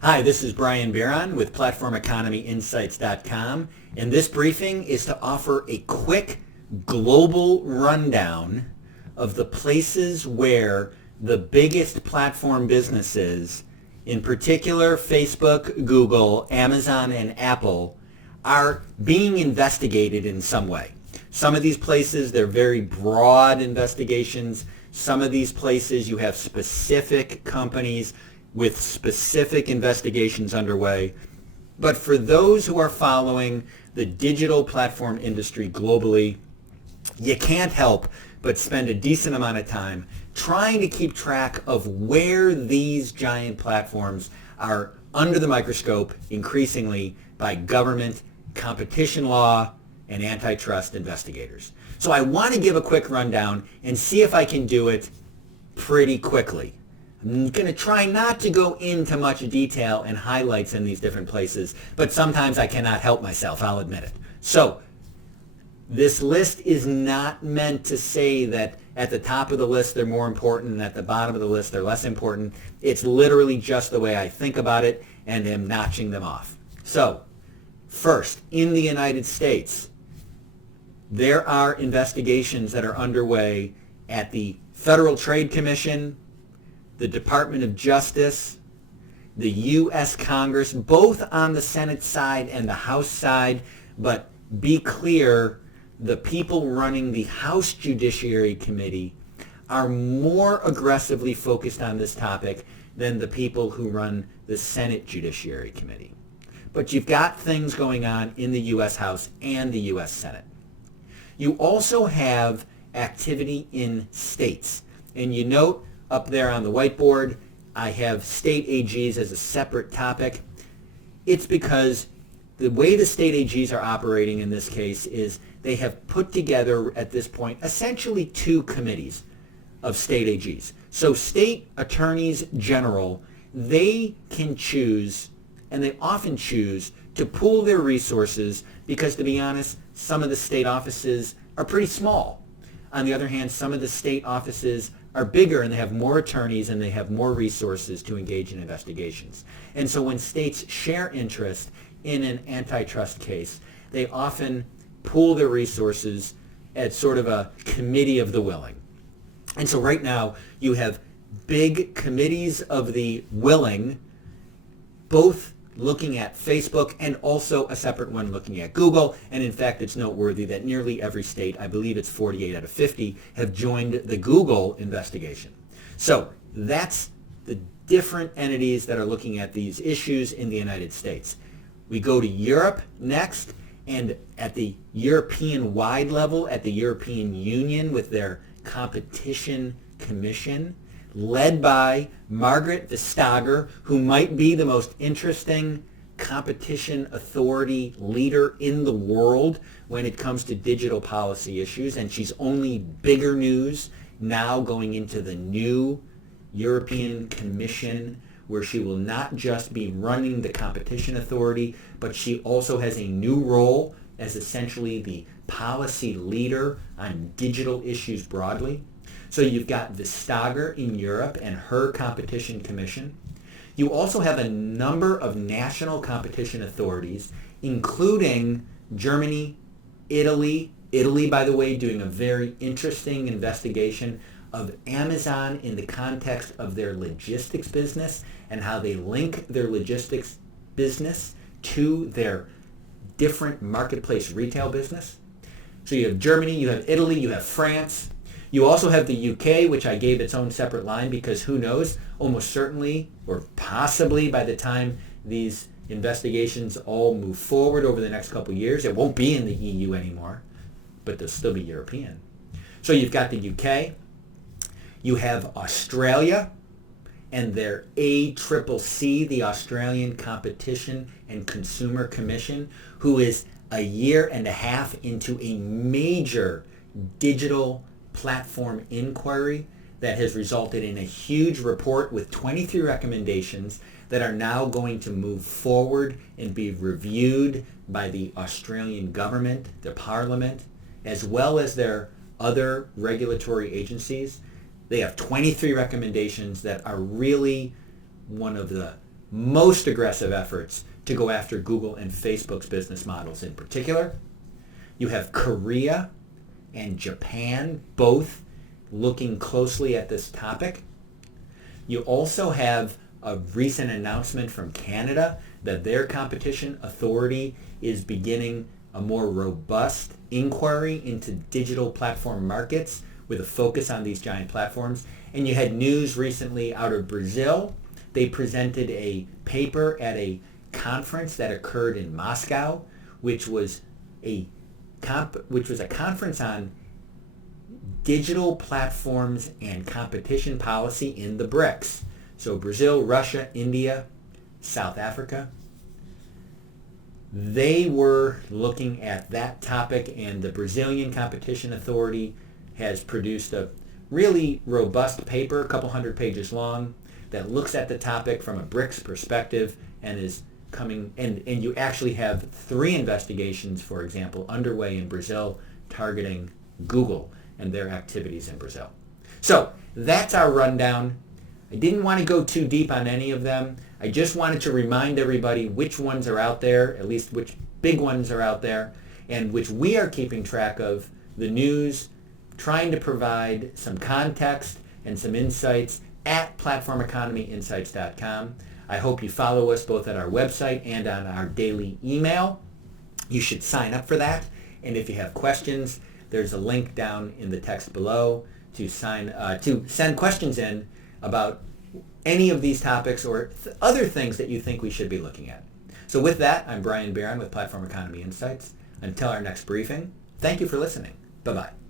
Hi, this is Brian Barron with PlatformEconomyInsights.com, and this briefing is to offer a quick global rundown of the places where the biggest platform businesses, in particular Facebook, Google, Amazon, and Apple, are being investigated in some way. Some of these places, they're very broad investigations. Some of these places, you have specific companies with specific investigations underway. But for those who are following the digital platform industry globally, you can't help but spend a decent amount of time trying to keep track of where these giant platforms are under the microscope increasingly by government, competition law, and antitrust investigators. So I want to give a quick rundown and see if I can do it pretty quickly. I'm going to try not to go into much detail and highlights in these different places, but sometimes I cannot help myself, I'll admit it. So, this list is not meant to say that at the top of the list they're more important and at the bottom of the list they're less important. It's literally just the way I think about it and am notching them off. So, first, in the United States, there are investigations that are underway at the Federal Trade Commission, the Department of Justice, the U.S. Congress, both on the Senate side and the House side, but be clear, the people running the House Judiciary Committee are more aggressively focused on this topic than the people who run the Senate Judiciary Committee. But you've got things going on in the U.S. House and the U.S. Senate. You also have activity in states, and you note up there on the whiteboard, I have state AGs as a separate topic. It's because the way the state AGs are operating in this case is they have put together at this point essentially two committees of state AGs. So state attorneys general, they can choose, and they often choose, to pool their resources because, to be honest, some of the state offices are pretty small. On the other hand, some of the state offices are bigger and they have more attorneys and they have more resources to engage in investigations. And so when states share interest in an antitrust case, they often pool their resources at sort of a committee of the willing. And so right now you have big committees of the willing, both looking at Facebook and also a separate one looking at Google. And in fact, it's noteworthy that nearly every state, I believe it's 48 out of 50, have joined the Google investigation. So that's the different entities that are looking at these issues in the United States. We go to Europe next, and at the European-wide level, at the European Union with their Competition Commission, led by Margrethe Vestager, who might be the most interesting competition authority leader in the world when it comes to digital policy issues. And she's only bigger news now going into the new European Commission, where she will not just be running the competition authority, but she also has a new role as essentially the policy leader on digital issues broadly. So you've got Vestager in Europe and her competition commission. You also have a number of national competition authorities, including Germany, Italy, by the way, doing a very interesting investigation of Amazon in the context of their logistics business and how they link their logistics business to their different marketplace retail business. So you have Germany, you have Italy, you have France. You also have the UK, which I gave its own separate line because who knows, almost certainly or possibly by the time these investigations all move forward over the next couple of years, it won't be in the EU anymore, but they'll still be European. So you've got the UK, you have Australia and their ACCC, the Australian Competition and Consumer Commission, who is a year and a half into a major digital platform inquiry that has resulted in a huge report with 23 recommendations that are now going to move forward and be reviewed by the Australian government, the parliament, as well as their other regulatory agencies. They have 23 recommendations that are really one of the most aggressive efforts to go after Google and Facebook's business models in particular. You have Korea and Japan both looking closely at this topic. You also have a recent announcement from Canada that their competition authority is beginning a more robust inquiry into digital platform markets with a focus on these giant platforms. And you had news recently out of Brazil. They presented a paper at a conference that occurred in Moscow, which was a conference on digital platforms and competition policy in the BRICS. So Brazil, Russia, India, South Africa. They were looking at that topic, and the Brazilian Competition Authority has produced a really robust paper, a couple hundred pages long, that looks at the topic from a BRICS perspective and is coming, and you actually have 3 investigations, for example, underway in Brazil targeting Google and their activities in Brazil. So that's our rundown. I didn't want to go too deep on any of them. I just wanted to remind everybody which ones are out there, at least which big ones are out there, and which we are keeping track of, the news, trying to provide some context and some insights at platformeconomyinsights.com. I hope you follow us both at our website and on our daily email. You should sign up for that. And if you have questions, there's a link down in the text below to send questions in about any of these topics or other things that you think we should be looking at. So with that, I'm Brian Barron with Platform Economy Insights. Until our next briefing, thank you for listening. Bye-bye.